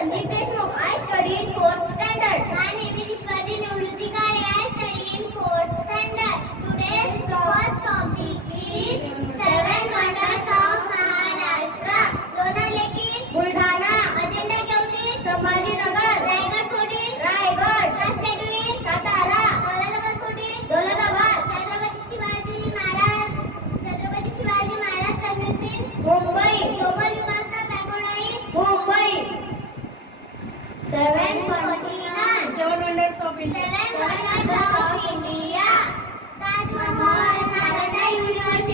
Sandeep Deshmukh. I study in 4th standard. My name is Ishwari Nivruti Kale. I study in 4th standard. Today's first topic is 7 wonders of Maharashtra. Lonar लेकीन, Buldhana. Ajanta केवती, Sambhajinagar. Raigad fort, Raigad. कासटेडविन, Satara. Daulatabad fort, Daulatabad. Chhatrapati Shivaji Maharaj terminus, Mumbai. Global विमानतळ pagoda in Mumbai. 7 continents. 7 wonders of India. Taj Mahal, Nalanda University.